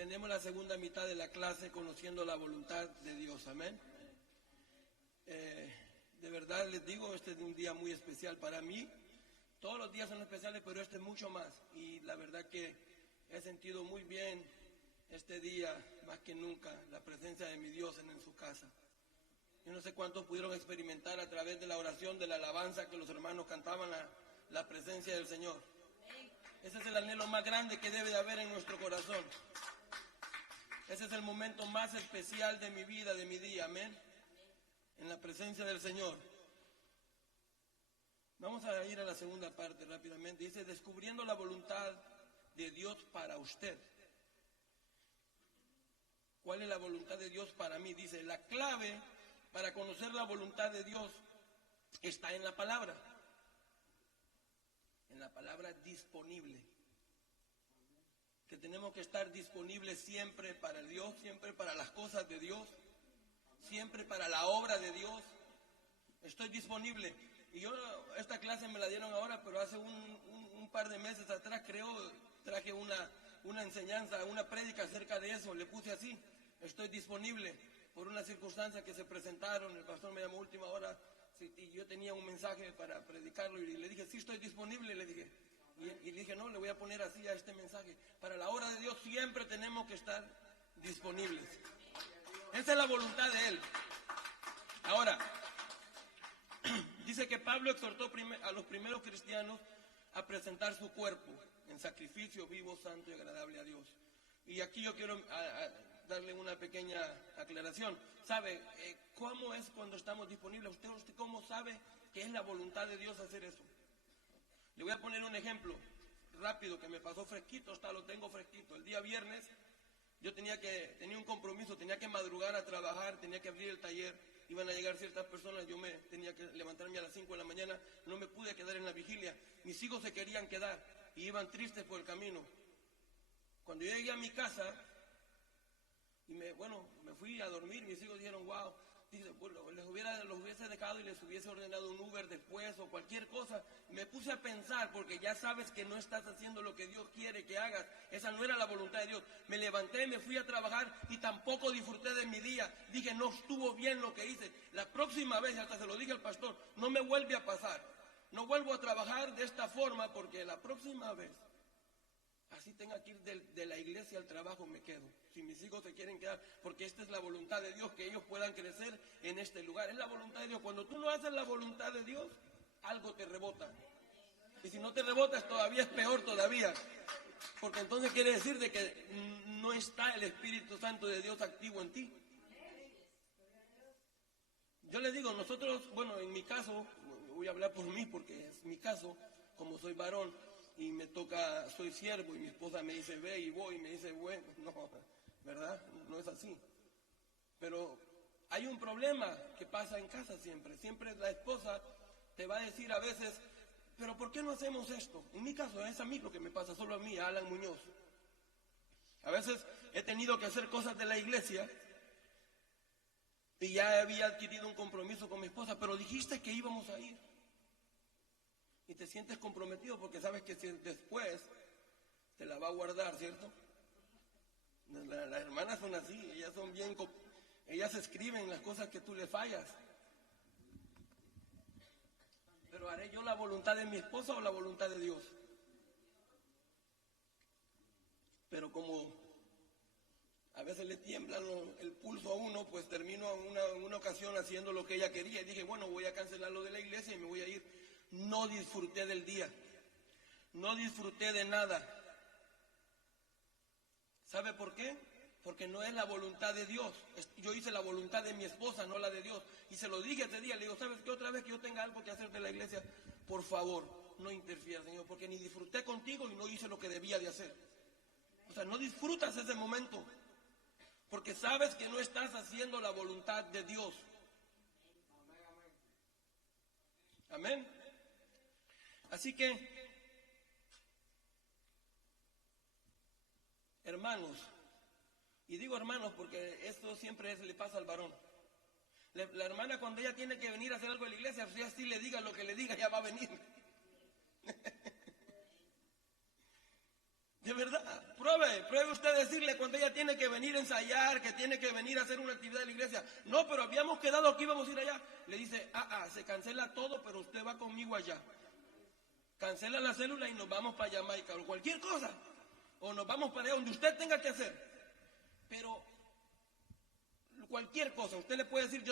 tenemos la segunda mitad de la clase conociendo la voluntad de Dios, amén. De verdad les digo, este es un día muy especial para mí. Todos los días son especiales, pero este es mucho más. Y la verdad que he sentido muy bien este día, más que nunca, la presencia de mi Dios en su casa. Yo no sé cuántos pudieron experimentar a través de la oración, de la alabanza que los hermanos cantaban, la presencia del Señor. Ese es el anhelo más grande que debe de haber en nuestro corazón. Ese es el momento más especial de mi vida, de mi día, amén. En la presencia del Señor. Vamos a ir a la segunda parte rápidamente. Dice, descubriendo la voluntad de Dios para usted. ¿Cuál es la voluntad de Dios para mí? Dice, la clave para conocer la voluntad de Dios está en la palabra. En la palabra disponible. Que tenemos que estar disponibles siempre para Dios, siempre para las cosas de Dios, siempre para la obra de Dios. Estoy disponible. Y yo, esta clase me la dieron ahora, pero hace un par de meses atrás, creo, traje una enseñanza, una prédica acerca de eso. Le puse así, estoy disponible por una circunstancia que se presentaron. El pastor me llamó a última hora y yo tenía un mensaje para predicarlo y le dije, sí, estoy disponible, le dije. Y le dije, no, le voy a poner así a este mensaje. Para la obra de Dios siempre tenemos que estar disponibles. Esa es la voluntad de Él. Ahora, dice que Pablo exhortó a los primeros cristianos a presentar su cuerpo en sacrificio vivo, santo y agradable a Dios. Y aquí yo quiero darle una pequeña aclaración. ¿Sabe cómo es cuando estamos disponibles? ¿Usted cómo sabe que es la voluntad de Dios hacer eso? Le voy a poner un ejemplo rápido que me pasó fresquito, hasta lo tengo fresquito. El día viernes yo tenía un compromiso, tenía que madrugar a trabajar, tenía que abrir el taller, iban a llegar ciertas personas, yo tenía que levantarme a las 5 de la mañana, no me pude quedar en la vigilia. Mis hijos se querían quedar y iban tristes por el camino. Cuando yo llegué a mi casa y me fui a dormir, mis hijos dijeron, wow, dice, bueno, los hubiese dejado y les hubiese ordenado un Uber después o cualquier cosa. Me puse a pensar, porque ya sabes que no estás haciendo lo que Dios quiere que hagas. Esa no era la voluntad de Dios. Me levanté, me fui a trabajar y tampoco disfruté de mi día. Dije, no estuvo bien lo que hice. La próxima vez, hasta se lo dije al pastor, no me vuelve a pasar. No vuelvo a trabajar de esta forma porque la próxima vez, así tenga que ir de la iglesia al trabajo, me quedo. Si mis hijos se quieren quedar, porque esta es la voluntad de Dios, que ellos puedan crecer en este lugar. Es la voluntad de Dios. Cuando tú no haces la voluntad de Dios, algo te rebota. Y si no te rebotas, todavía es peor todavía. Porque entonces quiere decir de que no está el Espíritu Santo de Dios activo en ti. Yo les digo, nosotros, bueno, en mi caso, voy a hablar por mí porque es mi caso, como soy varón, y me toca, soy siervo, y mi esposa me dice, ve, y voy, y me dice, bueno, no, ¿verdad? No es así. Pero hay un problema que pasa en casa siempre. Siempre la esposa te va a decir a veces, pero ¿por qué no hacemos esto? En mi caso, es a mí lo que me pasa, solo a mí, a Alan Muñoz. A veces he tenido que hacer cosas de la iglesia, y ya había adquirido un compromiso con mi esposa, pero dijiste que íbamos a ir. Y te sientes comprometido porque sabes que después te la va a guardar, ¿cierto? Las hermanas son así, ellas son bien, ellas escriben las cosas que tú le fallas. Pero ¿haré yo la voluntad de mi esposa o la voluntad de Dios? Pero como a veces le tiembla el pulso a uno, pues termino en una ocasión haciendo lo que ella quería y dije, bueno, voy a cancelar lo de la iglesia y me voy a ir. No disfruté del día, no disfruté de nada. ¿Sabe por qué? Porque no es la voluntad de Dios. Yo hice la voluntad de mi esposa, no la de Dios. Y se lo dije ese día, le digo, ¿sabes qué? Otra vez que yo tenga algo que hacer de la iglesia, por favor, no interfieras, Señor, porque ni disfruté contigo y no hice lo que debía de hacer. O sea, no disfrutas ese momento, porque sabes que no estás haciendo la voluntad de Dios. Amén. Así que, hermanos, y digo hermanos porque esto siempre le pasa al varón. La hermana cuando ella tiene que venir a hacer algo en la iglesia, si así le diga lo que le diga, ya va a venir. De verdad, pruebe usted decirle cuando ella tiene familiar que tiene que venir a hacer una actividad de la iglesia. No, pero habíamos quedado que íbamos a ir allá. Le dice, se cancela todo, pero usted va conmigo allá. Cancela la célula y nos vamos para Jamaica o cualquier cosa. O nos vamos para allá donde usted tenga que hacer. Pero cualquier cosa, usted le puede decir,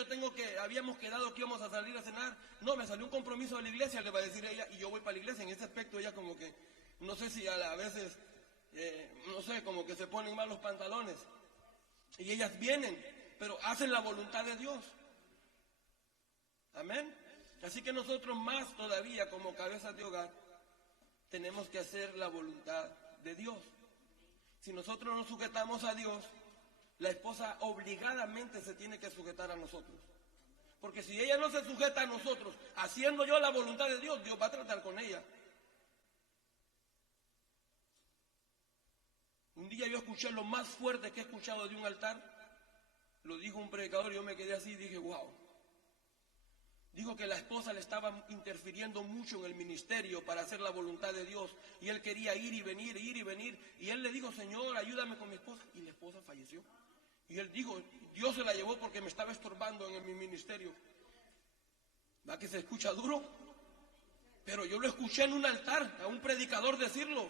habíamos quedado que íbamos a salir a cenar. No, me salió un compromiso de la iglesia, le va a decir ella, y yo voy para la iglesia. En ese aspecto ella como que, no sé si a veces, no sé, como que se ponen mal los pantalones. Y ellas vienen, pero hacen la voluntad de Dios. Amén. Así que nosotros más todavía como cabezas de hogar tenemos que hacer la voluntad de Dios. Si nosotros nos sujetamos a Dios, la esposa obligadamente se tiene que sujetar a nosotros. Porque si ella no se sujeta a nosotros, haciendo yo la voluntad de Dios, Dios va a tratar con ella. Un día yo escuché lo más fuerte que he escuchado de un altar. Lo dijo un predicador y yo me quedé así y dije, wow. Dijo que la esposa le estaba interfiriendo mucho en el ministerio para hacer la voluntad de Dios. Y él quería ir y venir, ir y venir. Y él le dijo, Señor, ayúdame con mi esposa. Y la esposa falleció. Y él dijo, Dios se la llevó porque me estaba estorbando en mi ministerio. ¿Va que se escucha duro? Pero yo lo escuché en un altar, a un predicador decirlo.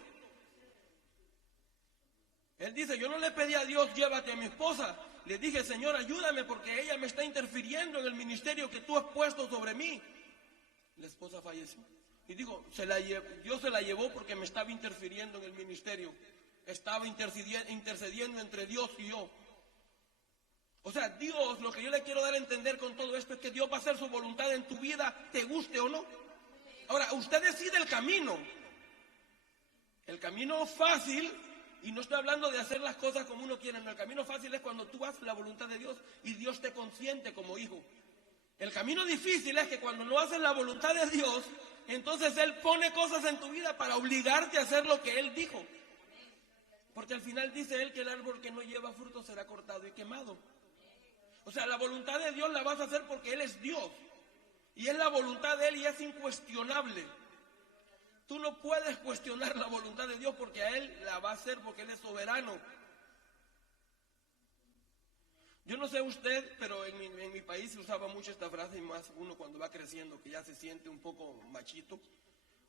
Él dice, yo no le pedí a Dios, llévate a mi esposa. Le dije, Señor, ayúdame porque ella me está interfiriendo en el ministerio que tú has puesto sobre mí. La esposa falleció. Y dijo, Dios se la llevó porque me estaba interfiriendo en el ministerio. Estaba intercediendo entre Dios y yo. O sea, Dios, lo que yo le quiero dar a entender con todo esto es que Dios va a hacer su voluntad en tu vida, te guste o no. Ahora, usted decide el camino. El camino fácil, y no estoy hablando de hacer las cosas como uno quiere, no, el camino fácil es cuando tú haces la voluntad de Dios y Dios te consiente como hijo. El camino difícil es que cuando no haces la voluntad de Dios, entonces Él pone cosas en tu vida para obligarte a hacer lo que Él dijo. Porque al final dice Él que el árbol que no lleva fruto será cortado y quemado. O sea, la voluntad de Dios la vas a hacer porque Él es Dios. Y es la voluntad de Él y es incuestionable. Tú no puedes cuestionar la voluntad de Dios porque a Él la va a hacer porque Él es soberano. Yo no sé usted, pero en mi país se usaba mucho esta frase, y más uno cuando va creciendo, que ya se siente un poco machito.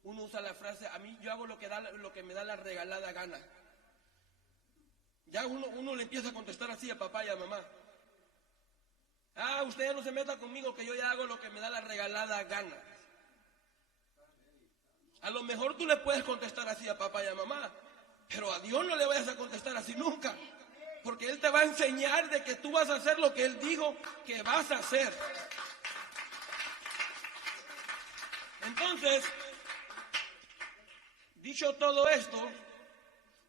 Uno usa la frase, a mí yo hago lo que me da la regalada gana. Ya uno le empieza a contestar así a papá y a mamá. Usted ya no se meta conmigo que yo ya hago lo que me da la regalada gana. A lo mejor tú le puedes contestar así a papá y a mamá, pero a Dios no le vayas a contestar así nunca, porque Él te va a enseñar de que tú vas a hacer lo que Él dijo que vas a hacer. Entonces, dicho todo esto,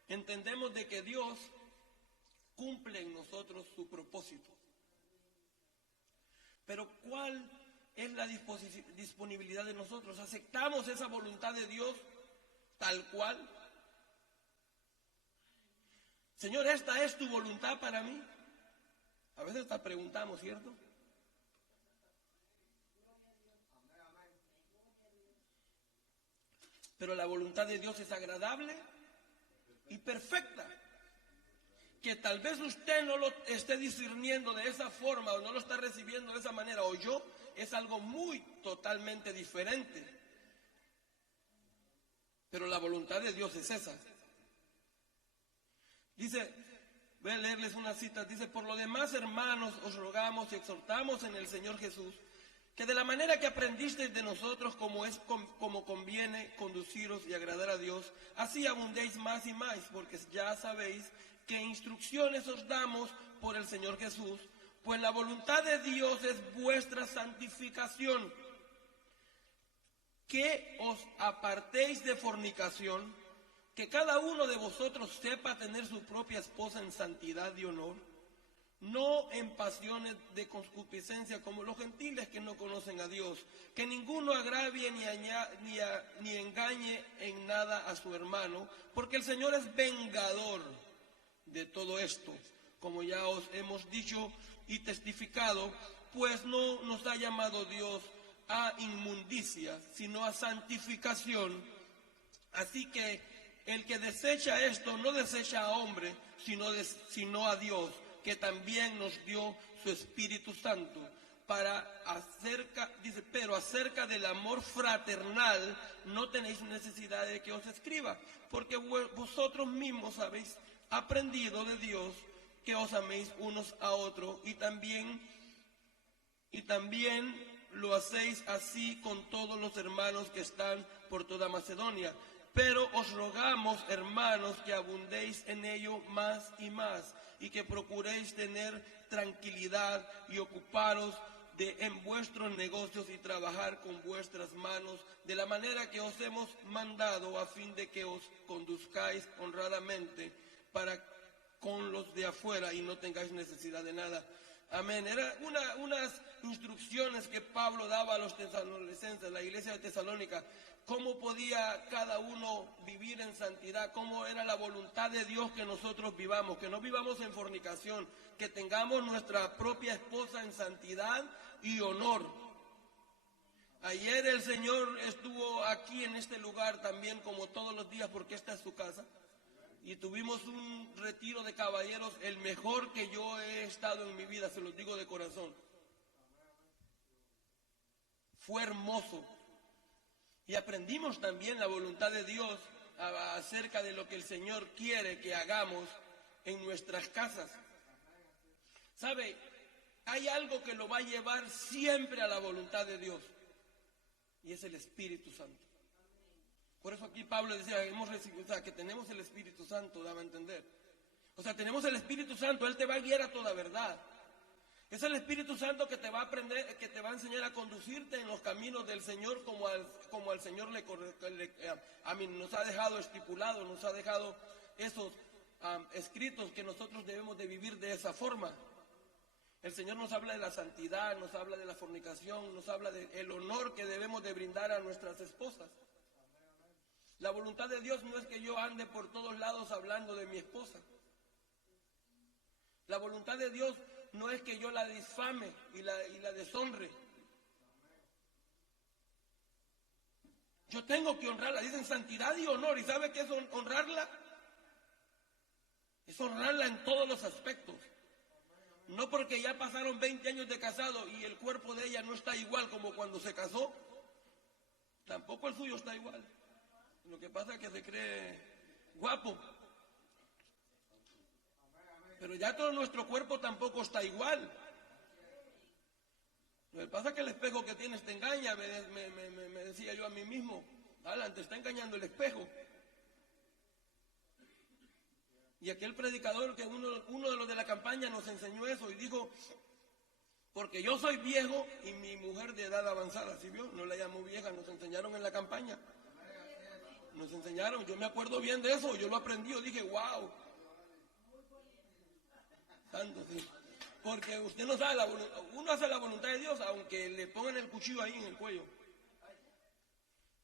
entendemos de que Dios cumple en nosotros su propósito. Pero ¿cuál es la disponibilidad de nosotros? ¿Aceptamos esa voluntad de Dios tal cual? Señor, ¿esta es tu voluntad para mí? A veces hasta preguntamos, ¿cierto? Pero la voluntad de Dios es agradable y perfecta. Que tal vez usted no lo esté discerniendo de esa forma o no lo está recibiendo de esa manera, o yo, es algo muy totalmente diferente. Pero la voluntad de Dios es esa. Dice, voy a leerles una cita, dice, por lo demás, hermanos, os rogamos y exhortamos en el Señor Jesús, que de la manera que aprendisteis de nosotros como conviene conduciros y agradar a Dios, así abundéis más y más, porque ya sabéis que instrucciones os damos por el Señor Jesús, pues la voluntad de Dios es vuestra santificación, que os apartéis de fornicación, que cada uno de vosotros sepa tener su propia esposa en santidad y honor, no en pasiones de concupiscencia como los gentiles que no conocen a Dios, que ninguno agravie ni engañe en nada a su hermano, porque el Señor es vengador de todo esto, como ya os hemos dicho y testificado, pues no nos ha llamado Dios a inmundicia, sino a santificación. Así que el que desecha esto no desecha a hombre, sino a Dios, que también nos dio su Espíritu Santo. Dice, pero acerca del amor fraternal no tenéis necesidad de que os escriba, porque vosotros mismos habéis aprendido de Dios que os améis unos a otros, y también lo hacéis así con todos los hermanos que están por toda Macedonia. Pero os rogamos, hermanos, que abundéis en ello más y más, y que procuréis tener tranquilidad y ocuparos en vuestros negocios y trabajar con vuestras manos de la manera que os hemos mandado, a fin de que os conduzcáis honradamente para con los de afuera y no tengáis necesidad de nada. Amén. Eran unas instrucciones que Pablo daba a los tesalonicenses, la iglesia de Tesalónica, cómo podía cada uno vivir en santidad, cómo era la voluntad de Dios que nosotros vivamos, que no vivamos en fornicación, que tengamos nuestra propia esposa en santidad y honor. Ayer el Señor estuvo aquí en este lugar también, como todos los días, porque esta es su casa. Y tuvimos un retiro de caballeros, el mejor que yo he estado en mi vida, se los digo de corazón. Fue hermoso. Y aprendimos también la voluntad de Dios acerca de lo que el Señor quiere que hagamos en nuestras casas. ¿Sabe? Hay algo que lo va a llevar siempre a la voluntad de Dios, y es el Espíritu Santo. Por eso aquí Pablo decía, que tenemos el Espíritu Santo, daba a entender. O sea, tenemos el Espíritu Santo, Él te va a guiar a toda verdad. Es el Espíritu Santo que te va a aprender, que te va a enseñar a conducirte en los caminos del Señor como al Señor nos ha dejado estipulado, nos ha dejado esos escritos que nosotros debemos de vivir de esa forma. El Señor nos habla de la santidad, nos habla de la fornicación, nos habla del honor que debemos de brindar a nuestras esposas. La voluntad de Dios no es que yo ande por todos lados hablando de mi esposa. La voluntad de Dios no es que yo la difame y la deshonre. Yo tengo que honrarla, dicen santidad y honor. ¿Y sabe qué es honrarla? Es honrarla en todos los aspectos. No porque ya pasaron 20 años de casado y el cuerpo de ella no está igual como cuando se casó, tampoco el suyo está igual. Lo que pasa es que se cree guapo. Pero ya todo nuestro cuerpo tampoco está igual. Lo que pasa es que el espejo que tienes te engaña, me decía yo a mí mismo. Alan, te está engañando el espejo. Y aquel predicador, que uno de los de la campaña nos enseñó eso y dijo, porque yo soy viejo y mi mujer de edad avanzada, ¿sí vio? No la llamo vieja, nos enseñaron en la campaña. Nos enseñaron, yo me acuerdo bien de eso, yo lo aprendí, yo dije, wow. Tanto, sí. Porque usted no sabe, uno hace la voluntad de Dios, aunque le pongan el cuchillo ahí en el cuello.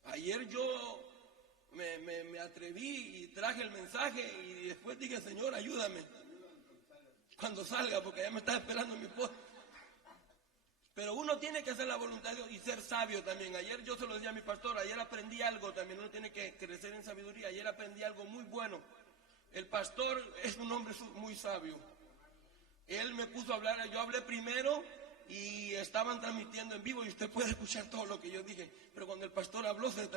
Ayer yo me atreví y traje el mensaje y después dije, Señor, ayúdame cuando salga, porque ya me está esperando mi esposa. Pero uno tiene que hacer la voluntad de Dios y ser sabio también. Ayer yo se lo decía a mi pastor, ayer aprendí algo también, uno tiene que crecer en sabiduría. Ayer aprendí algo muy bueno. El pastor es un hombre muy sabio. Él me puso a hablar, yo hablé primero y estaban transmitiendo en vivo y usted puede escuchar todo lo que yo dije. Pero cuando el pastor habló se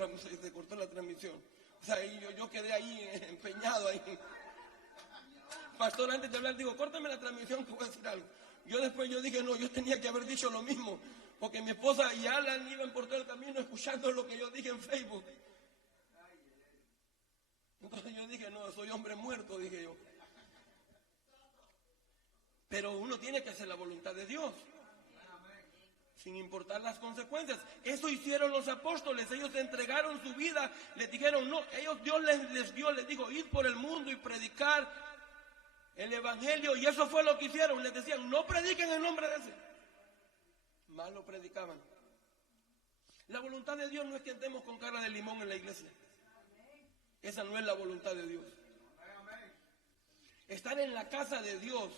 cortó la transmisión. O sea, yo quedé ahí empeñado ahí. Pastor, antes de hablar, digo, córtame la transmisión que voy a decir algo. Yo dije, no, yo tenía que haber dicho lo mismo, porque mi esposa y Alan iban por todo el camino escuchando lo que yo dije en Facebook. Entonces yo dije, no, soy hombre muerto, dije yo. Pero uno tiene que hacer la voluntad de Dios, sin importar las consecuencias. Eso hicieron los apóstoles, ellos entregaron su vida, les dijeron, no, Dios les dijo, id por el mundo y predicar el evangelio, y eso fue lo que hicieron. Les decían, no prediquen en nombre de ese. Más lo predicaban. La voluntad de Dios no es que andemos con cara de limón en la iglesia. Esa no es la voluntad de Dios. Estar en la casa de Dios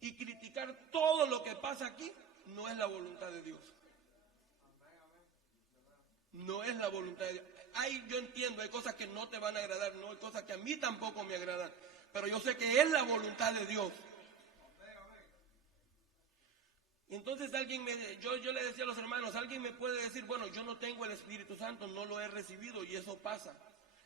y criticar todo lo que pasa aquí no es la voluntad de Dios. No es la voluntad de Dios. Yo entiendo, hay cosas que no te van a agradar, no hay cosas que a mí tampoco me agradan, pero yo sé que es la voluntad de Dios. Y entonces yo le decía a los hermanos, alguien me puede decir, bueno, yo no tengo el Espíritu Santo, no lo he recibido y eso pasa.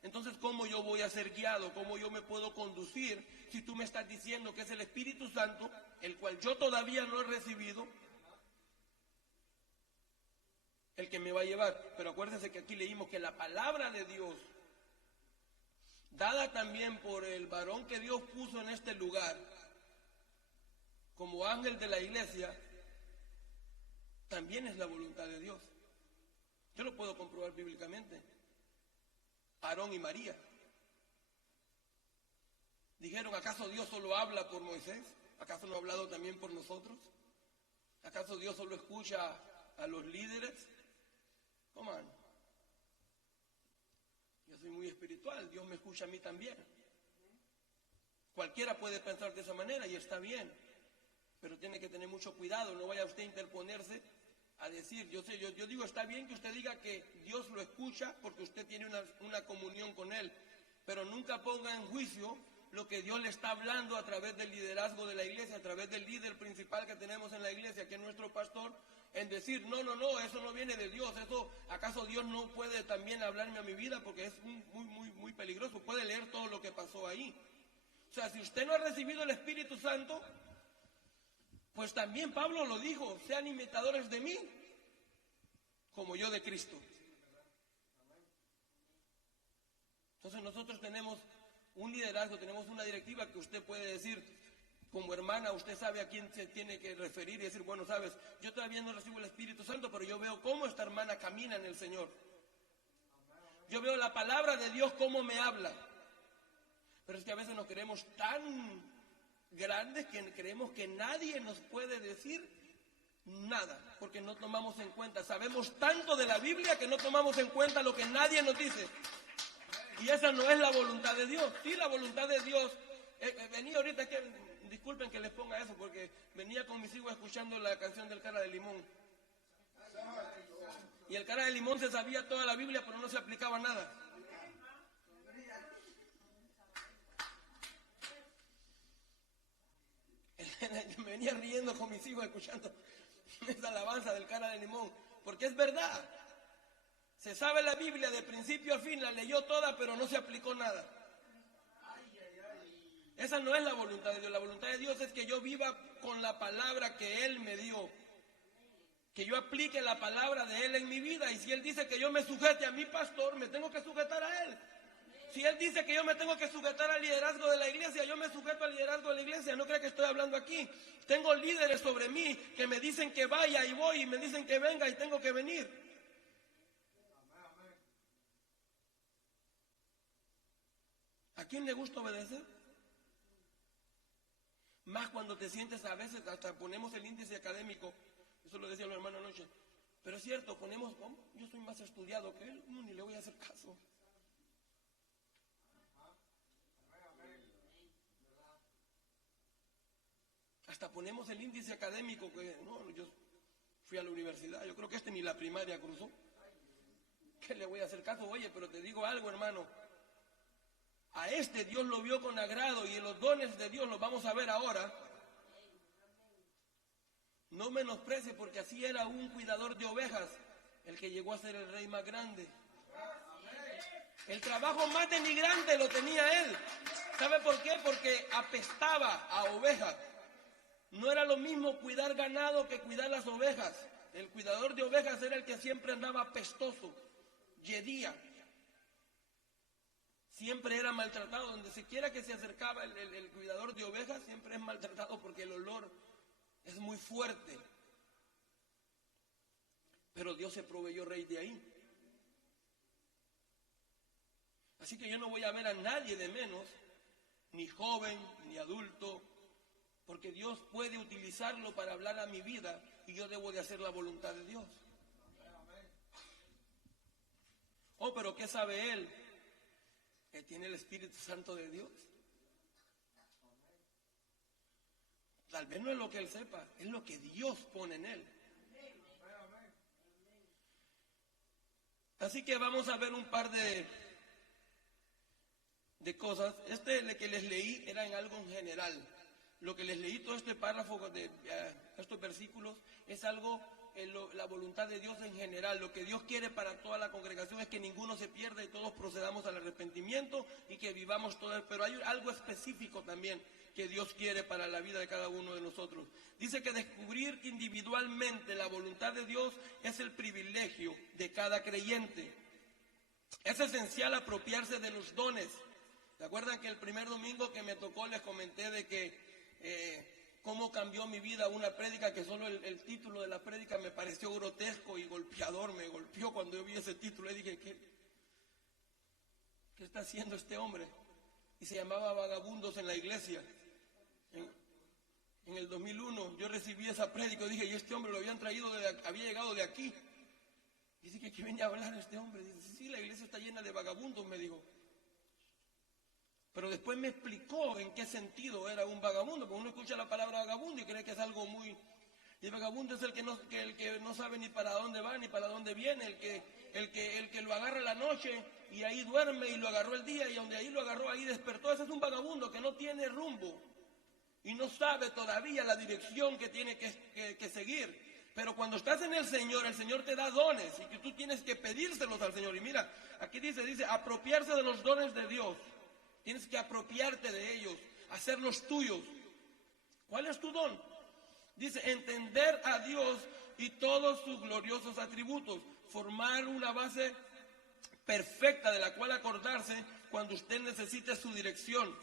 Entonces, ¿cómo yo voy a ser guiado? ¿Cómo yo me puedo conducir si tú me estás diciendo que es el Espíritu Santo, el cual yo todavía no he recibido, el que me va a llevar? Pero acuérdense que aquí leímos que la palabra de Dios, dada también por el varón que Dios puso en este lugar, como ángel de la iglesia, también es la voluntad de Dios. Yo lo puedo comprobar bíblicamente. Aarón y María dijeron, ¿acaso Dios solo habla por Moisés? ¿Acaso no ha hablado también por nosotros? ¿Acaso Dios solo escucha a los líderes? ¿Cómo? Yo soy muy espiritual, Dios me escucha a mí también. Cualquiera puede pensar de esa manera y está bien, pero tiene que tener mucho cuidado, no vaya usted a interponerse a decir, yo digo, está bien que usted diga que Dios lo escucha porque usted tiene una comunión con Él, pero nunca ponga en juicio lo que Dios le está hablando a través del liderazgo de la iglesia, a través del líder principal que tenemos en la iglesia, que es nuestro pastor, en decir, no, eso no viene de Dios, eso, ¿acaso Dios no puede también hablarme a mi vida? Porque es muy peligroso, puede leer todo lo que pasó ahí. O sea, si usted no ha recibido el Espíritu Santo, pues también Pablo lo dijo, sean imitadores de mí, como yo de Cristo. Entonces nosotros tenemos un liderazgo, tenemos una directiva que usted puede decir, como hermana, usted sabe a quién se tiene que referir y decir, bueno, sabes, yo todavía no recibo el Espíritu Santo, pero yo veo cómo esta hermana camina en el Señor. Yo veo la palabra de Dios, cómo me habla. Pero es que a veces nos creemos tan grandes que creemos que nadie nos puede decir nada, porque no tomamos en cuenta, sabemos tanto de la Biblia que no tomamos en cuenta lo que nadie nos dice, y esa no es la voluntad de Dios. Sí, la voluntad de Dios, venía ahorita, disculpen que les ponga eso, porque venía con mis hijos escuchando la canción del Cara de Limón, y el Cara de Limón se sabía toda la Biblia, pero no se aplicaba nada. Me venía riendo con mis hijos escuchando esa alabanza del Cara de Limón, porque es verdad, se sabe la Biblia de principio a fin, la leyó toda, pero no se aplicó nada. Esa no es la voluntad de Dios. La voluntad de Dios es que yo viva con la palabra que Él me dio, que yo aplique la palabra de Él en mi vida, y si Él dice que yo me sujete a mi pastor, me tengo que sujetar a Él. Si Él dice que yo me tengo que sujetar al liderazgo de la iglesia, yo me sujeto al liderazgo de la iglesia. No crea que estoy hablando aquí. Tengo líderes sobre mí que me dicen que vaya y voy, y me dicen que venga y tengo que venir. ¿A quién le gusta obedecer? Más cuando te sientes, a veces hasta ponemos el índice académico, eso lo decía el hermano anoche, pero es cierto, ponemos, ¿cómo? Yo soy más estudiado que él, ni le voy a hacer caso. Hasta ponemos el índice académico, que no, yo fui a la universidad, yo creo que ni la primaria cruzó. ¿Qué le voy a hacer caso? Oye, pero te digo algo, hermano, a este Dios lo vio con agrado, y los dones de Dios los vamos a ver ahora. No menosprecie, porque así era un cuidador de ovejas, el que llegó a ser el rey más grande. El trabajo más denigrante lo tenía él. ¿Sabe por qué? Porque apestaba a ovejas. No era lo mismo cuidar ganado que cuidar las ovejas. El cuidador de ovejas era el que siempre andaba apestoso, yedía. Siempre era maltratado. Donde se quiera que se acercaba el cuidador de ovejas, siempre es maltratado porque el olor es muy fuerte. Pero Dios se proveyó rey de ahí. Así que yo no voy a ver a nadie de menos, ni joven, ni adulto, porque Dios puede utilizarlo para hablar a mi vida, y yo debo de hacer la voluntad de Dios. Oh, pero ¿qué sabe él? Que tiene el Espíritu Santo de Dios. Tal vez no es lo que él sepa, es lo que Dios pone en él. Así que vamos a ver un par de de cosas. Lo que les leí era en algo en general. Lo que les leí, todo este párrafo de estos versículos, es algo, la voluntad de Dios en general. Lo que Dios quiere para toda la congregación es que ninguno se pierda y todos procedamos al arrepentimiento y que vivamos todos. Pero hay algo específico también que Dios quiere para la vida de cada uno de nosotros. Dice que descubrir individualmente la voluntad de Dios es el privilegio de cada creyente. Es esencial apropiarse de los dones. ¿Se acuerdan que el primer domingo que me tocó les comenté de que cómo cambió mi vida una prédica, que solo el título de la prédica me pareció grotesco y golpeador? Me golpeó cuando yo vi ese título y dije, ¿qué está haciendo este hombre? Y se llamaba Vagabundos en la Iglesia. En el 2001 yo recibí esa prédica y dije, y este hombre lo habían traído, había llegado de aquí. Dice que aquí venía a hablar este hombre. Dice, sí, la iglesia está llena de vagabundos, me dijo. Pero después me explicó en qué sentido era un vagabundo, porque uno escucha la palabra vagabundo y cree que es algo muy... Y el vagabundo es el que no sabe ni para dónde va ni para dónde viene, el que lo agarra la noche y ahí duerme, y lo agarró el día y donde ahí lo agarró, ahí despertó. Ese es un vagabundo que no tiene rumbo y no sabe todavía la dirección que tiene que seguir. Pero cuando estás en el Señor te da dones y que tú tienes que pedírselos al Señor. Y mira, aquí dice, apropiarse de los dones de Dios. Tienes que apropiarte de ellos, hacerlos tuyos. ¿Cuál es tu don? Dice, entender a Dios y todos sus gloriosos atributos, formar una base perfecta de la cual acordarse cuando usted necesite su dirección,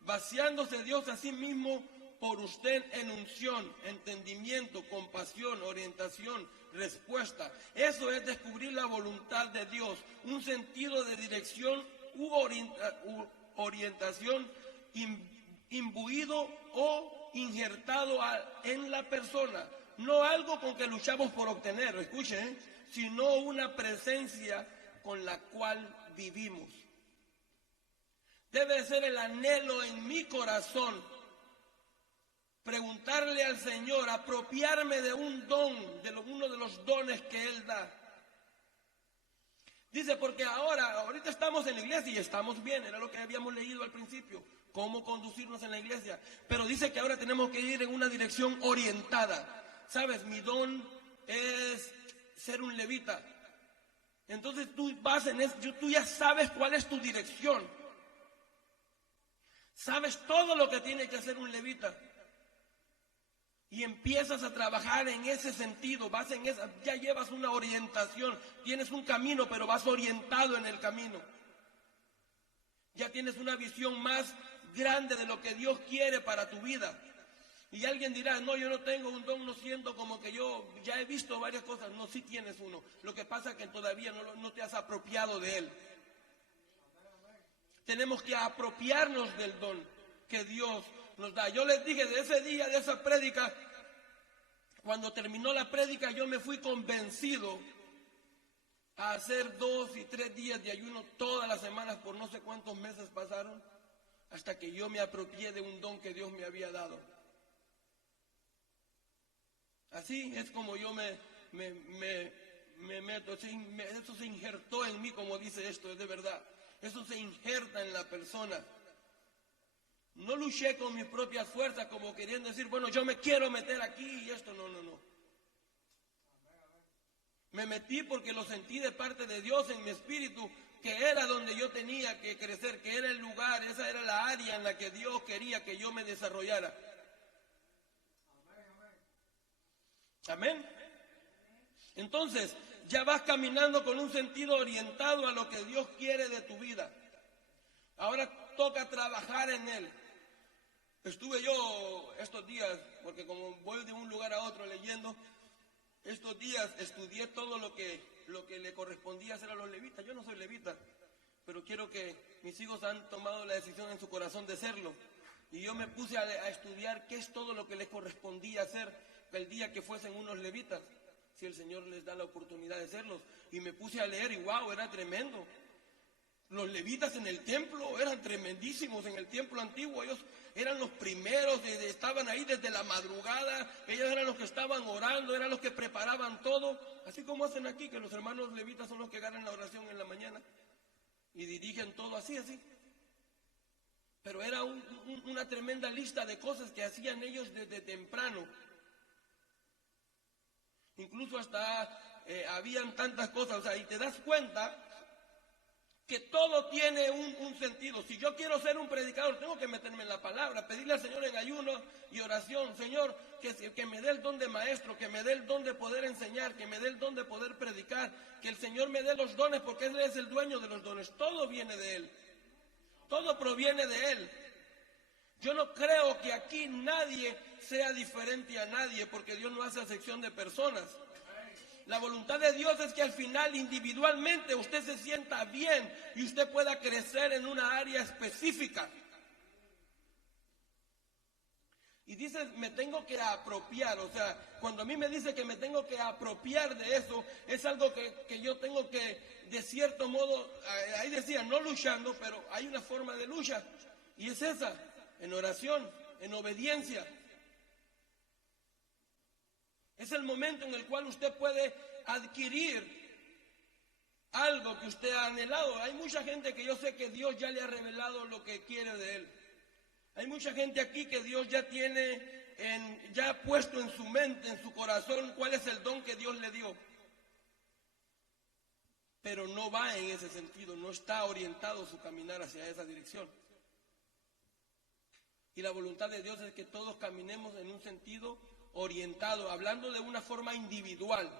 vaciándose Dios a sí mismo por usted en unción, entendimiento, compasión, orientación, respuesta. Eso es descubrir la voluntad de Dios, un sentido de dirección u orientación imbuido o injertado en la persona, no algo con que luchamos por obtener, escuchen, sino una presencia con la cual vivimos. Debe ser el anhelo en mi corazón preguntarle al Señor, apropiarme de un don, uno de los dones que Él da. Dice, porque ahorita estamos en la iglesia y estamos bien, era lo que habíamos leído al principio, cómo conducirnos en la iglesia. Pero dice que ahora tenemos que ir en una dirección orientada. ¿Sabes? Mi don es ser un levita. Entonces tú vas en eso, tú ya sabes cuál es tu dirección. Sabes todo lo que tiene que hacer un levita. Y empiezas a trabajar en ese sentido, ya llevas una orientación, tienes un camino, pero vas orientado en el camino. Ya tienes una visión más grande de lo que Dios quiere para tu vida. Y alguien dirá, no, yo no tengo un don, no siento como que yo ya he visto varias cosas. No, sí tienes uno. Lo que pasa es que todavía no te has apropiado de él. Tenemos que apropiarnos del don que Dios nos da. Yo les dije de ese día, de esa prédica, cuando terminó la prédica, yo me fui convencido a hacer 2 y 3 días de ayuno todas las semanas, por no sé cuántos meses pasaron, hasta que yo me apropié de un don que Dios me había dado. Así es como yo me meto, eso se injertó en mí, como dice esto, es de verdad. Eso se injerta en la persona. No luché con mis propias fuerzas como queriendo decir, bueno, yo me quiero meter aquí y esto, no. Me metí porque lo sentí de parte de Dios en mi espíritu, que era donde yo tenía que crecer, que era el lugar, esa era la área en la que Dios quería que yo me desarrollara. Amén. Entonces, ya vas caminando con un sentido orientado a lo que Dios quiere de tu vida. Ahora toca trabajar en él. Estuve yo estos días, porque como voy de un lugar a otro leyendo, estos días estudié todo lo que le correspondía hacer a los levitas. Yo no soy levita, pero quiero que mis hijos han tomado la decisión en su corazón de serlo. Y yo me puse a estudiar qué es todo lo que les correspondía hacer el día que fuesen unos levitas, si el Señor les da la oportunidad de serlos. Y me puse a leer y wow, era tremendo. Los levitas en el templo eran tremendísimos en el templo antiguo. Ellos eran los primeros, estaban ahí desde la madrugada. Ellos eran los que estaban orando, eran los que preparaban todo. Así como hacen aquí, que los hermanos levitas son los que ganan la oración en la mañana y dirigen todo así. Pero era una tremenda lista de cosas que hacían ellos desde temprano. Incluso hasta habían tantas cosas, o sea, y te das cuenta que todo tiene un sentido. Si yo quiero ser un predicador, tengo que meterme en la palabra, pedirle al Señor en ayuno y oración, Señor, que me dé el don de maestro, que me dé el don de poder enseñar, que me dé el don de poder predicar, que el Señor me dé los dones, porque Él es el dueño de los dones. Todo viene de Él, todo proviene de Él. Yo no creo que aquí nadie sea diferente a nadie, porque Dios no hace acepción de personas. La voluntad de Dios es que al final individualmente usted se sienta bien y usted pueda crecer en una área específica. Y dice, me tengo que apropiar, o sea, cuando a mí me dice que me tengo que apropiar de eso, es algo que yo tengo que, de cierto modo, ahí decía, no luchando, pero hay una forma de lucha, y es esa, en oración, en obediencia. Es el momento en el cual usted puede adquirir algo que usted ha anhelado. Hay mucha gente que yo sé que Dios ya le ha revelado lo que quiere de él. Hay mucha gente aquí que Dios ya tiene, ya ha puesto en su mente, en su corazón, cuál es el don que Dios le dio. Pero no va en ese sentido, no está orientado su caminar hacia esa dirección. Y la voluntad de Dios es que todos caminemos en un sentido orientado, hablando de una forma individual.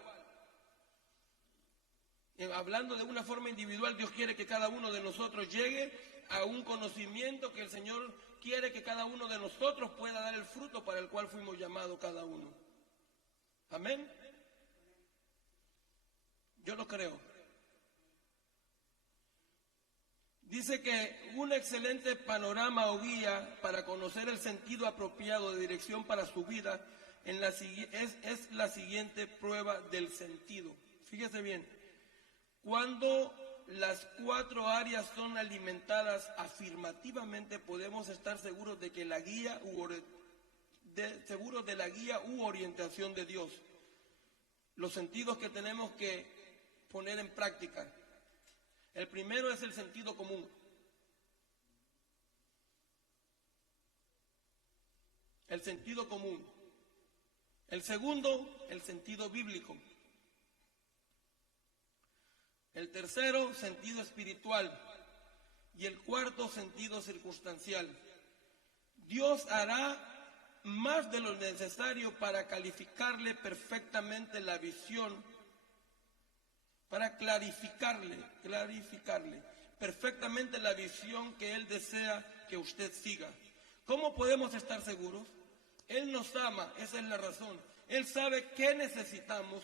Hablando de una forma individual, Dios quiere que cada uno de nosotros llegue a un conocimiento que el Señor quiere que cada uno de nosotros pueda dar el fruto para el cual fuimos llamados cada uno. Amén. Yo lo creo. Dice que un excelente panorama o guía para conocer el sentido apropiado de dirección para su vida es la siguiente prueba del sentido. Fíjese bien, cuando las 4 áreas son alimentadas afirmativamente, podemos estar seguros de que la guía seguros de la guía u orientación de Dios. Los sentidos que tenemos que poner en práctica. El primero es el sentido común. El sentido común. El segundo, el sentido bíblico. El tercero, sentido espiritual. Y el cuarto, sentido circunstancial. Dios hará más de lo necesario para calificarle perfectamente la visión, para clarificarle perfectamente la visión que Él desea que usted siga. ¿Cómo podemos estar seguros? Él nos ama, esa es la razón. Él sabe que necesitamos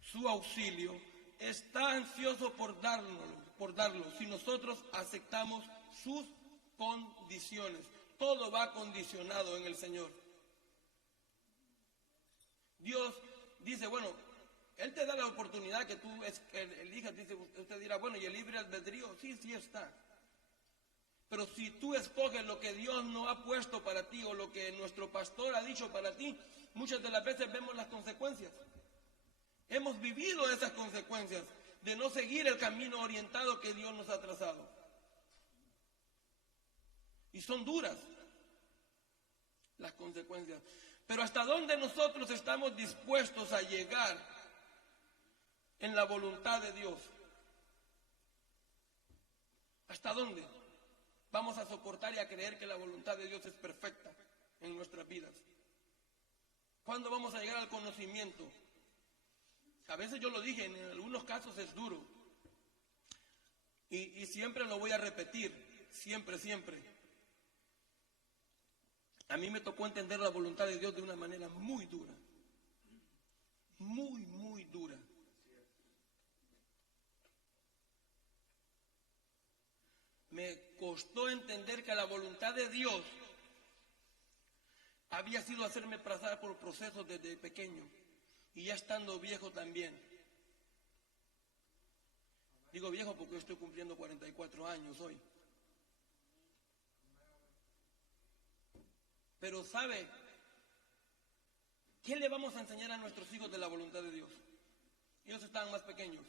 su auxilio. Está ansioso por darlo, si nosotros aceptamos sus condiciones. Todo va condicionado en el Señor. Dios dice, bueno, Él te da la oportunidad que tú elijas. Dice, usted dirá, bueno, ¿y el libre albedrío? Sí, sí está. Pero si tú escoges lo que Dios no ha puesto para ti o lo que nuestro pastor ha dicho para ti, muchas de las veces vemos las consecuencias. Hemos vivido esas consecuencias de no seguir el camino orientado que Dios nos ha trazado. Y son duras las consecuencias. Pero ¿hasta dónde nosotros estamos dispuestos a llegar en la voluntad de Dios? ¿Hasta dónde vamos a soportar y a creer que la voluntad de Dios es perfecta en nuestras vidas? ¿Cuándo vamos a llegar al conocimiento? A veces yo lo dije, en algunos casos es duro. Y siempre lo voy a repetir, siempre. A mí me tocó entender la voluntad de Dios de una manera muy dura. Muy dura. Me costó entender que la voluntad de Dios había sido hacerme pasar por procesos desde pequeño y ya estando viejo también. Digo viejo porque estoy cumpliendo 44 años hoy. Pero ¿sabe qué le vamos a enseñar a nuestros hijos de la voluntad de Dios? Ellos estaban más pequeños.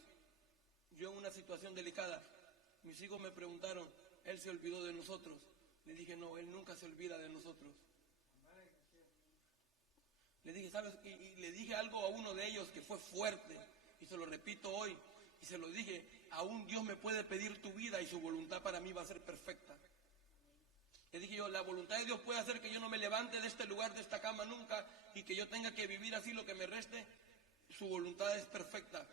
Yo en una situación delicada. Mis hijos me preguntaron, Él se olvidó de nosotros. Le dije, no, Él nunca se olvida de nosotros. Le dije, ¿sabes? Y le dije algo a uno de ellos que fue fuerte, y se lo repito hoy, y se lo dije, aún Dios me puede pedir tu vida y su voluntad para mí va a ser perfecta. Le dije yo, la voluntad de Dios puede hacer que yo no me levante de este lugar, de esta cama nunca, y que yo tenga que vivir así lo que me reste. Su voluntad es perfecta.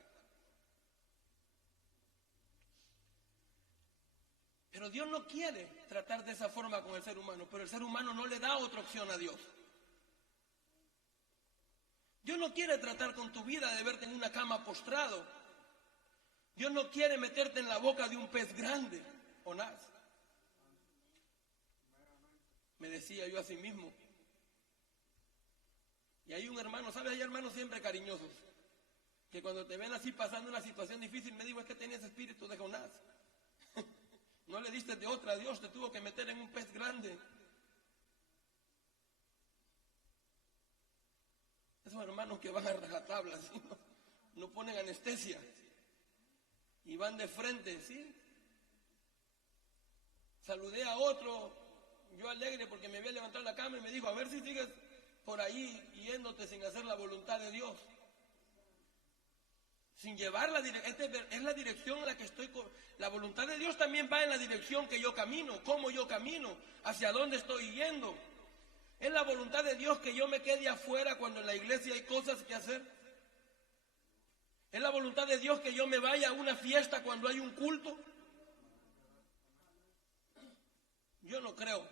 Pero Dios no quiere tratar de esa forma con el ser humano, pero el ser humano no le da otra opción a Dios. Dios no quiere tratar con tu vida de verte en una cama postrado. Dios no quiere meterte en la boca de un pez grande, Jonás. Me decía yo a sí mismo. Y hay un hermano, ¿sabes? Hay hermanos siempre cariñosos, que cuando te ven así pasando una situación difícil, me digo, es que tenías espíritu de Jonás. No le diste de otra, Dios te tuvo que meter en un pez grande. Esos hermanos que van a rajatabla, ¿sí? No ponen anestesia y van de frente, ¿sí? Saludé a otro, yo alegre porque me había levantado la cama y me dijo, a ver si sigues por ahí yéndote sin hacer la voluntad de Dios. Sin llevar la dirección, es la dirección en la que estoy. La voluntad de Dios también va en la dirección que yo camino, cómo yo camino, hacia dónde estoy yendo. Es la voluntad de Dios que yo me quede afuera cuando en la iglesia hay cosas que hacer. Es la voluntad de Dios que yo me vaya a una fiesta cuando hay un culto. Yo no creo.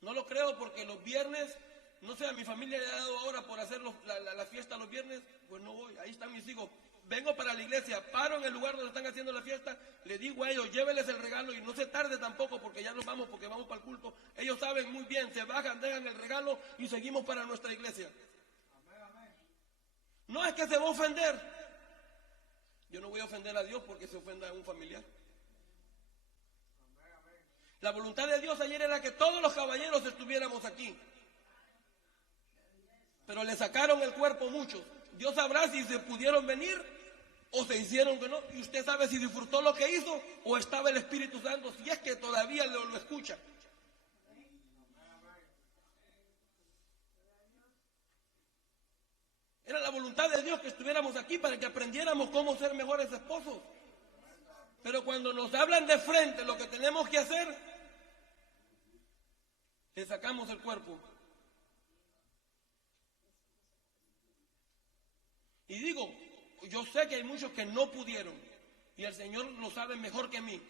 No lo creo porque los viernes, no sé, a mi familia le ha dado ahora por hacer la fiesta los viernes, pues no voy, ahí están mis hijos. Vengo para la iglesia, paro en el lugar donde están haciendo la fiesta, le digo a ellos, lléveles el regalo y no se tarde tampoco porque ya nos vamos, porque vamos para el culto. Ellos saben muy bien, se bajan, dejan el regalo y seguimos para nuestra iglesia. No es que se va a ofender. Yo no voy a ofender a Dios porque se ofenda a un familiar. La voluntad de Dios ayer era que todos los caballeros estuviéramos aquí. Pero le sacaron el cuerpo muchos. Dios sabrá si se pudieron venir o se hicieron que no. Y usted sabe si disfrutó lo que hizo o estaba el Espíritu Santo, si es que todavía lo escucha. Era la voluntad de Dios que estuviéramos aquí para que aprendiéramos cómo ser mejores esposos. Pero cuando nos hablan de frente lo que tenemos que hacer, le sacamos el cuerpo. Y digo, yo sé que hay muchos que no pudieron, y el Señor lo sabe mejor que mí.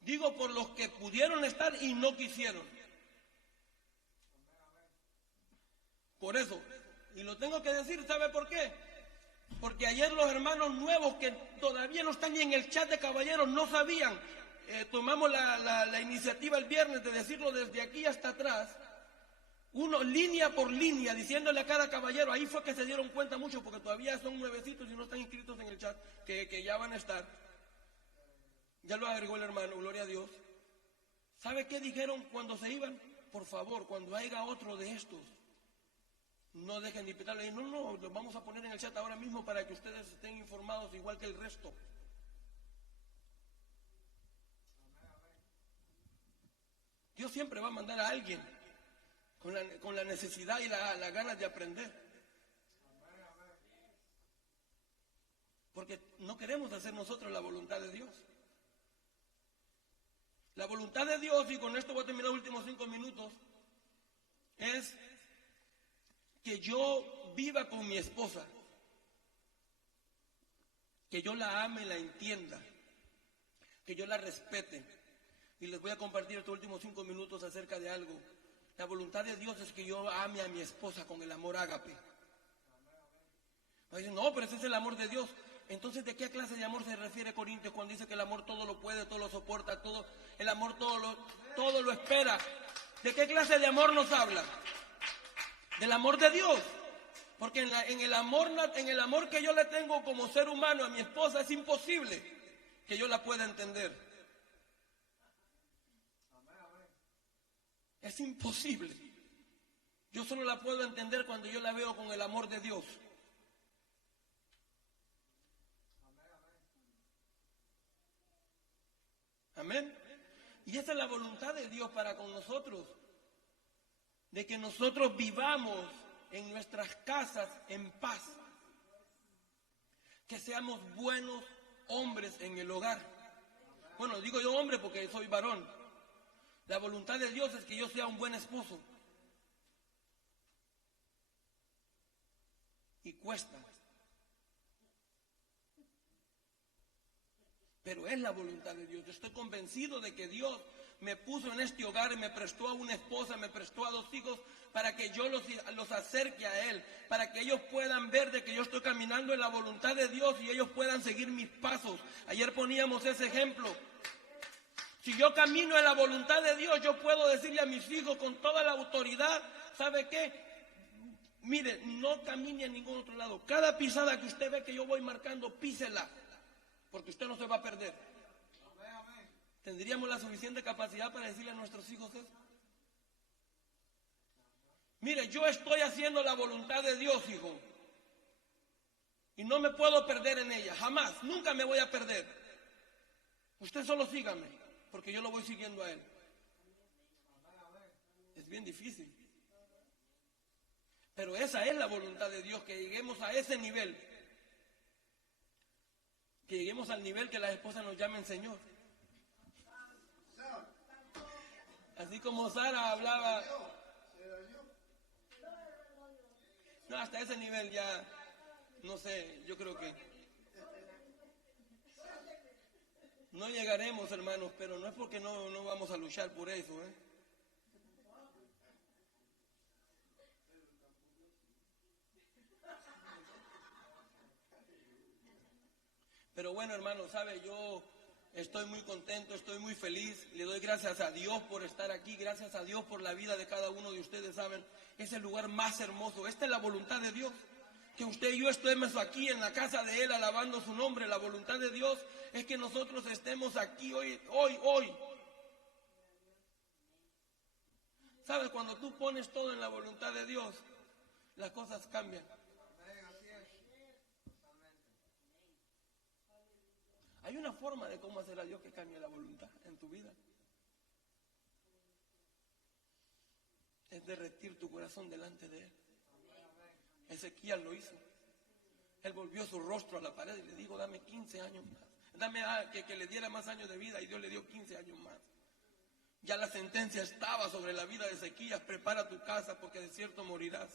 Digo por los que pudieron estar y no quisieron. Por eso, y lo tengo que decir, ¿sabe por qué? Porque ayer los hermanos nuevos que todavía no están ni en el chat de caballeros no sabían. Tomamos la iniciativa el viernes de decirlo desde aquí hasta atrás, uno línea por línea, diciéndole a cada caballero. Ahí fue que se dieron cuenta mucho, porque todavía son nuevecitos y no están inscritos en el chat, que ya van a estar. Ya lo agregó el hermano, gloria a Dios. ¿Sabe qué dijeron cuando se iban? Por favor, cuando haya otro de estos, no dejen de invitarle. No, los vamos a poner en el chat ahora mismo para que ustedes estén informados igual que el resto. Dios siempre va a mandar a alguien con la necesidad y las ganas de aprender. Porque no queremos hacer nosotros la voluntad de Dios. La voluntad de Dios, y con esto voy a terminar los últimos 5 minutos, es que yo viva con mi esposa, que yo la ame y la entienda, que yo la respete. Y les voy a compartir estos últimos 5 minutos acerca de algo. La voluntad de Dios es que yo ame a mi esposa con el amor ágape. Dicen, no, pero ese es el amor de Dios. Entonces, ¿de qué clase de amor se refiere Corintios cuando dice que el amor todo lo puede, todo lo soporta, todo, el amor todo lo espera? ¿De qué clase de amor nos habla? Del amor de Dios. Porque en el amor que yo le tengo como ser humano a mi esposa, es imposible que yo la pueda entender. Es imposible. Yo solo la puedo entender cuando yo la veo con el amor de Dios. Amén. Y esa es la voluntad de Dios para con nosotros, de que nosotros vivamos en nuestras casas en paz, que seamos buenos hombres en el hogar. Bueno, digo yo hombre porque soy varón. La voluntad de Dios es que yo sea un buen esposo. Y cuesta. Pero es la voluntad de Dios. Yo estoy convencido de que Dios me puso en este hogar y me prestó a una esposa, me prestó a 2 hijos para que yo los acerque a Él, para que ellos puedan ver de que yo estoy caminando en la voluntad de Dios y ellos puedan seguir mis pasos. Ayer poníamos ese ejemplo. Si yo camino en la voluntad de Dios, yo puedo decirle a mis hijos con toda la autoridad, ¿sabe qué? Mire, no camine a ningún otro lado. Cada pisada que usted ve que yo voy marcando, písela, porque usted no se va a perder. ¿Tendríamos la suficiente capacidad para decirle a nuestros hijos eso? Mire, yo estoy haciendo la voluntad de Dios, hijo. Y no me puedo perder en ella, jamás, nunca me voy a perder. Usted solo sígame, porque yo lo voy siguiendo a Él. Es bien difícil. Pero esa es la voluntad de Dios, que lleguemos a ese nivel. Que lleguemos al nivel que las esposas nos llamen Señor. Así como Sara hablaba. No, hasta ese nivel ya, no sé, yo creo que no llegaremos, hermanos, pero no es porque no vamos a luchar por eso, ¿eh? Pero bueno, hermanos, ¿sabe? Yo estoy muy contento, estoy muy feliz. Le doy gracias a Dios por estar aquí, gracias a Dios por la vida de cada uno de ustedes, ¿saben? Es el lugar más hermoso. Esta es la voluntad de Dios. Que usted y yo estemos aquí en la casa de Él alabando su nombre. La voluntad de Dios es que nosotros estemos aquí hoy. ¿Sabes? Cuando tú pones todo en la voluntad de Dios, las cosas cambian. Hay una forma de cómo hacer a Dios que cambie la voluntad en tu vida. Es derretir tu corazón delante de Él. Ezequías lo hizo. Él volvió su rostro a la pared y le dijo, dame 15 años más. Dame que le diera más años de vida, y Dios le dio 15 años más. Ya la sentencia estaba sobre la vida de Ezequías, prepara tu casa porque de cierto morirás.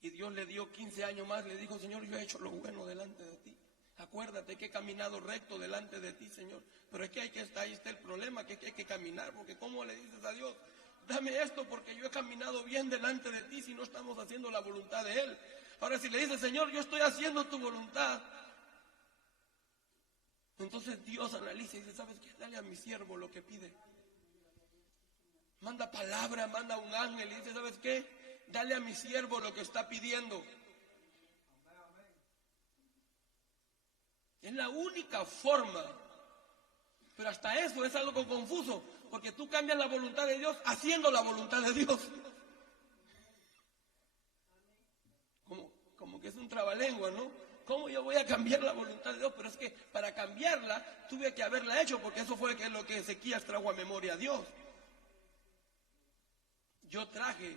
Y Dios le dio 15 años más, le dijo, Señor, yo he hecho lo bueno delante de ti. Acuérdate que he caminado recto delante de ti, Señor. Pero es que ahí está el problema, que hay que caminar, porque ¿cómo le dices a Dios? Dame esto porque yo he caminado bien delante de ti si no estamos haciendo la voluntad de Él. Ahora si le dices, Señor, yo estoy haciendo tu voluntad, entonces Dios analiza y dice, ¿sabes qué? Dale a mi siervo lo que pide. Manda palabra, manda un ángel y dice, ¿sabes qué? Dale a mi siervo lo que está pidiendo. Es la única forma. Pero hasta eso es algo confuso, porque tú cambias la voluntad de Dios haciendo la voluntad de Dios. Como que es un trabalengua, ¿no? ¿Cómo yo voy a cambiar la voluntad de Dios? Pero es que para cambiarla tuve que haberla hecho, porque eso fue lo que Ezequías trajo a memoria a Dios. Yo traje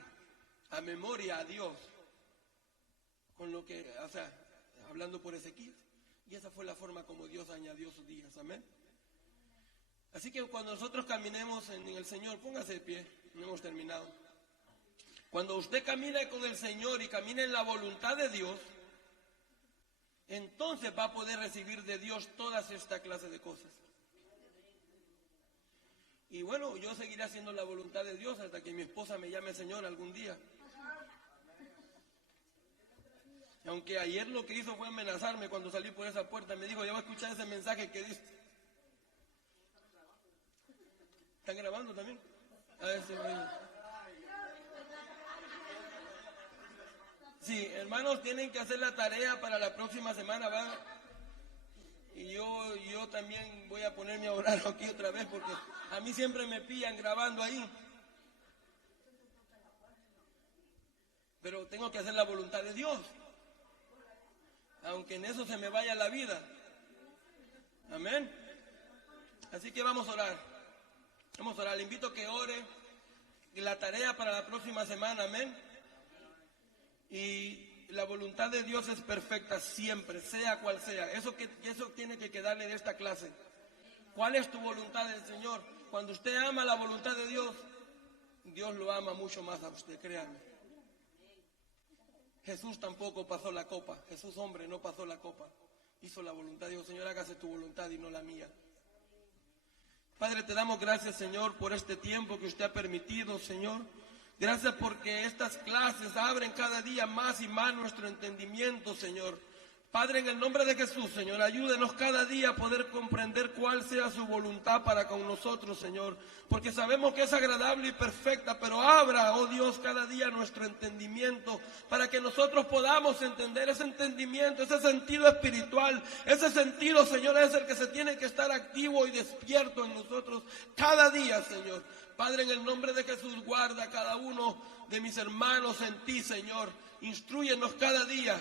a memoria a Dios con lo que, hablando por Ezequías. Y esa fue la forma como Dios añadió sus días, amén. Así que cuando nosotros caminemos en el Señor, póngase de pie, no hemos terminado. Cuando usted camine con el Señor y camine en la voluntad de Dios, entonces va a poder recibir de Dios todas esta clase de cosas. Y bueno, yo seguiré haciendo la voluntad de Dios hasta que mi esposa me llame Señor algún día. Aunque ayer lo que hizo fue amenazarme cuando salí por esa puerta. Me dijo, ya va a escuchar ese mensaje que diste. ¿Están grabando también? A ver si sí, hermanos, tienen que hacer la tarea para la próxima semana, ¿va? Y yo también voy a ponerme a orar aquí otra vez, porque a mí siempre me pillan grabando ahí. Pero tengo que hacer la voluntad de Dios, aunque en eso se me vaya la vida. Amén. Así que vamos a orar. Vamos a orar. Le invito a que ore. Y la tarea para la próxima semana, amén. Y la voluntad de Dios es perfecta siempre, sea cual sea. Eso tiene que quedarle de esta clase. ¿Cuál es tu voluntad del Señor? Cuando usted ama la voluntad de Dios, Dios lo ama mucho más a usted, créanme. Jesús tampoco pasó la copa. Jesús, hombre, no pasó la copa. Hizo la voluntad de Dios. Señor, hágase tu voluntad y no la mía. Padre, te damos gracias, Señor, por este tiempo que usted ha permitido, Señor. Gracias porque estas clases abren cada día más y más nuestro entendimiento, Señor. Padre, en el nombre de Jesús, Señor, ayúdenos cada día a poder comprender cuál sea su voluntad para con nosotros, Señor. Porque sabemos que es agradable y perfecta, pero abra, oh Dios, cada día nuestro entendimiento para que nosotros podamos entender ese entendimiento, ese sentido espiritual. Ese sentido, Señor, es el que se tiene que estar activo y despierto en nosotros cada día, Señor. Padre, en el nombre de Jesús, guarda a cada uno de mis hermanos en ti, Señor. Instrúyenos cada día.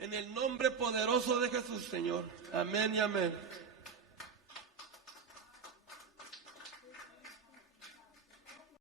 En el nombre poderoso de Jesús, Señor. Amén y amén.